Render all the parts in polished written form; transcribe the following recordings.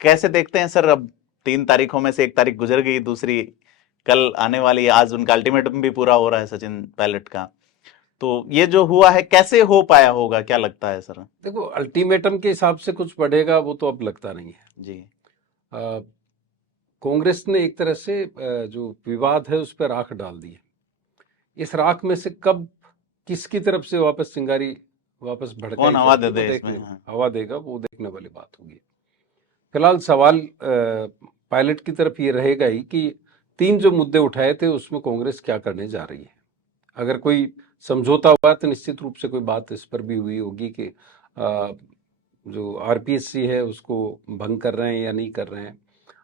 कैसे देखते हैं सर? अब 3 तारीखों में से 1 तारीख गुजर गई, दूसरी कल आने वाली है, आज उनका अल्टीमेटम भी पूरा हो रहा है सचिन पायलट का। तो ये जो हुआ है कैसे हो पाया होगा, क्या लगता है सर? देखो, अल्टीमेटम के हिसाब से कुछ बढ़ेगा वो तो अब लगता नहीं है जी। कांग्रेस ने एक तरह से जो विवाद है उस पर राख डाल दी है। इस राख में से कब किसकी तरफ से वापस चिंगारी वापस भड़काई कौन हवा जाती दे है, दे वो इसमें? देखने हाँ। हवा देगा, वो देखने वाली बात होगी। फिलहाल सवाल पायलट की तरफ ये रहेगा ही कि 3 जो मुद्दे उठाए थे उसमें कांग्रेस क्या करने जा रही है। अगर कोई समझौता हुआ तो निश्चित रूप से कोई बात इस पर भी हुई होगी कि जो आरपीएससी है उसको भंग कर रहे हैं या नहीं कर रहे हैं,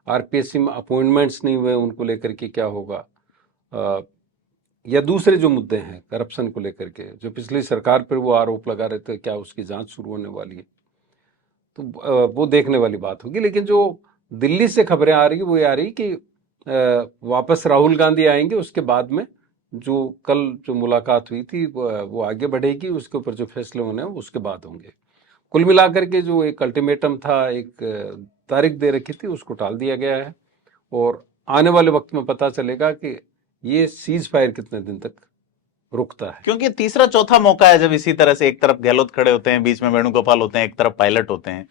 आरपीएससी में अपॉइंटमेंट्स नहीं हुए उनको लेकर के क्या होगा, या दूसरे जो मुद्दे हैं करप्शन को लेकर के जो पिछली सरकार पर वो आरोप लगा रहे थे, क्या उसकी जांच शुरू होने वाली है, तो वो देखने वाली बात होगी। लेकिन जो दिल्ली से खबरें आ रही वो ये आ रही कि वापस राहुल गांधी आएंगे, उसके बाद में जो कल जो मुलाकात हुई थी वो आगे बढ़ेगी, उसके ऊपर जो फैसले होने हैं उसके बाद होंगे। कुल मिलाकर के जो एक अल्टीमेटम था, एक तारीख दे रखी थी, उसको टाल दिया गया है और आने वाले वक्त में पता चलेगा कि ये सीज फायर कितने दिन तक रुकता है। क्योंकि तीसरा चौथा मौका है जब इसी तरह से एक तरफ गहलोत खड़े होते हैं, बीच में वेणुगोपाल होते हैं, एक तरफ पायलट होते हैं,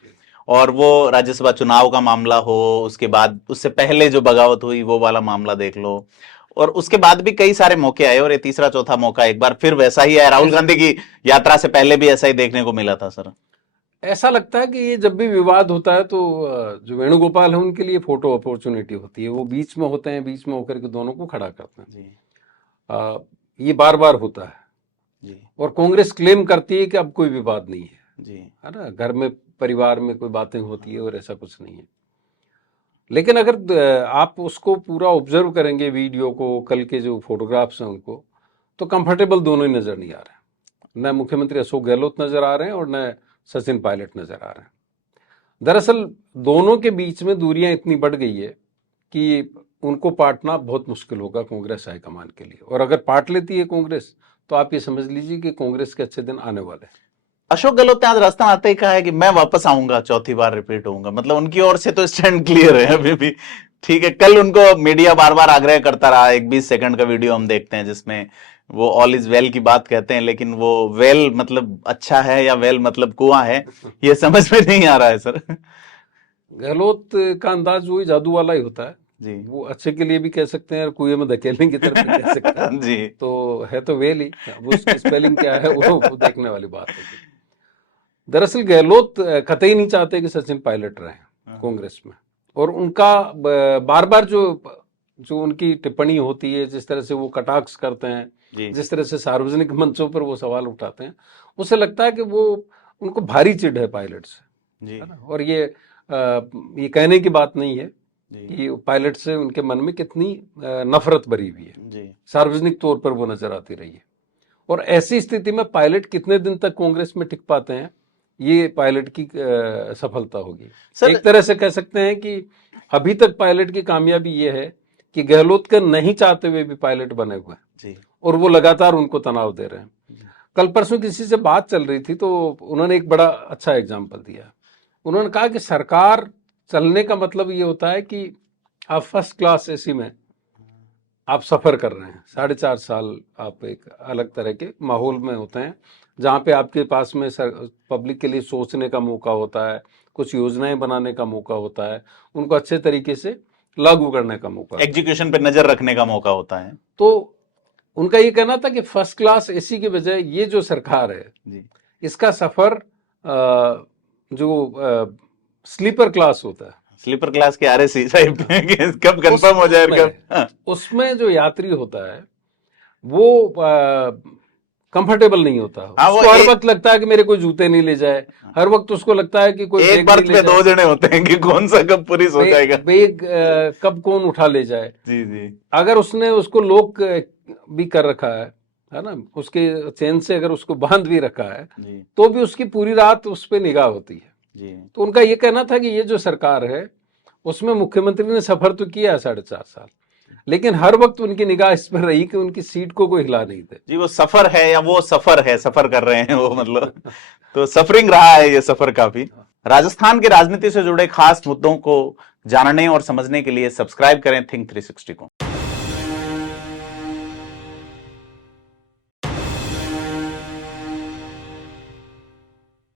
और वो राज्यसभा चुनाव का मामला हो, उसके बाद उससे पहले जो बगावत हुई वो वाला मामला देख लो, और उसके बाद भी कई सारे मौके आए, और ये तीसरा चौथा मौका एक बार फिर वैसा ही है। राहुल गांधी की यात्रा से पहले भी ऐसा ही देखने को मिला था सर। ऐसा लगता है कि ये जब भी विवाद होता है तो जो वेणुगोपाल है उनके लिए फोटो अपॉर्चुनिटी होती है, वो बीच में होते हैं, बीच में होकर के दोनों को खड़ा करते हैं जी। ये बार बार होता है जी, और कांग्रेस क्लेम करती है कि अब कोई विवाद नहीं है जी, है ना, घर में परिवार में कोई बातें होती है और ऐसा कुछ नहीं है। लेकिन अगर आप उसको पूरा ऑब्जर्व करेंगे वीडियो को, कल के जो फोटोग्राफ्स हैं उनको, तो कंफर्टेबल दोनों ही नजर नहीं आ रहे। न मुख्यमंत्री अशोक गहलोत नजर आ रहे हैं और न सचिन पायलट नजर आ रहे हैं। दरअसल दोनों के बीच में दूरियां इतनी बढ़ गई है कि उनको पाटना बहुत मुश्किल होगा कांग्रेस हाईकमान के लिए, और अगर पाट लेती है कांग्रेस तो आप ये समझ लीजिए कि कांग्रेस के अच्छे दिन आने वाले हैं। अशोक गहलोत ने आज रास्ता आते ही कहा है कि मैं वापस आऊंगा, चौथी बार रिपीट होऊंगा, मतलब उनकी ओर से तो स्टैंड क्लियर है अभी भी। ठीक है, कल उनको मीडिया बार बार आग्रह करता रहा, एक 20 सेकंड का वीडियो हम देखते हैं जिसमें वो ऑल इज वेल की बात कहते हैं, लेकिन वो वेल मतलब अच्छा है या वेल मतलब कुआं है, ये समझ में नहीं आ रहा है सर। गहलोत का अंदाज वही जादू वाला ही होता है जी, वो अच्छे के लिए भी कह सकते हैं और कुएं में धकेलने की तरफ भी कह सकते हैं जी, तो है तो वेल ही, अब उसकी स्पेलिंग क्या है वो देखने वाली बात है। दरअसल गहलोत कतई नहीं चाहते कि सचिन पायलट रहे कांग्रेस में, और उनका बार बार जो उनकी टिप्पणी होती है, जिस तरह से वो कटाक्ष करते हैं, जिस तरह से सार्वजनिक मंचों पर वो सवाल उठाते हैं, उससे लगता है कि वो उनको भारी चिढ़ है पायलट से, है ना। और ये कहने की बात नहीं है कि पायलट से उनके मन में कितनी नफरत भरी हुई है, सार्वजनिक तौर पर वो नजर आती रही है। और ऐसी स्थिति में पायलट कितने दिन तक कांग्रेस में टिक पाते हैं, ये पायलट की सफलता होगी। एक तरह से कह सकते हैं कि अभी तक पायलट की कामयाबी ये है कि गहलोत का नहीं चाहते हुए भी पायलट बने हुए हैं और वो लगातार उनको तनाव दे रहे हैं। कल परसों किसी से बात चल रही थी तो उन्होंने एक बड़ा अच्छा एग्जाम्पल दिया। उन्होंने कहा कि सरकार चलने का मतलब ये होता है कि आप फर्स्ट क्लास एसी में आप सफर कर रहे हैं, 4.5 साल आप एक अलग तरह के माहौल में होते हैं जहाँ पे आपके पास में पब्लिक के लिए सोचने का मौका होता है, कुछ योजनाएं बनाने का मौका होता है, उनको अच्छे तरीके से लागू करने का मौका, एग्जीक्यूशन पे नजर रखने का मौका होता है। तो उनका ये कहना था कि फर्स्ट क्लास एसी की बजाय ये जो सरकार है जी, इसका सफर जो स्लीपर क्लास होता है, स्लीपर क्लास के आरएसी टाइप कब कंफर्म हो जाए कब, उसमें जो यात्री होता है वो कंफर्टेबल नहीं होता। उसको हर वक्त लगता है कि मेरे कोई जूते नहीं ले जाए, हर वक्त उसको लगता है कि कोई एक बर्थ पे 2 जने होते हैं कि कौन सा कब पूरी हो जाएगा, बैग कब कौन उठा ले जाए। जी जी, अगर उसने उसको लॉक भी कर रखा है ना, उसके चेन से अगर उसको बांध भी रखा है तो भी उसकी पूरी रात उस पर निगाह होती है जी। तो उनका ये कहना था कि ये जो सरकार है उसमें मुख्यमंत्री ने सफर तो किया है 4.5 साल, लेकिन हर वक्त उनकी निगाह इस पर रही कि उनकी सीट को कोई हिला नहीं दे। जी, वो सफर है या वो सफर है, सफर कर रहे हैं वो, मतलब तो सफरिंग रहा है ये सफर काफी। राजस्थान की राजनीति से जुड़े खास मुद्दों को जानने और समझने के लिए सब्सक्राइब करें थिंक 360 को।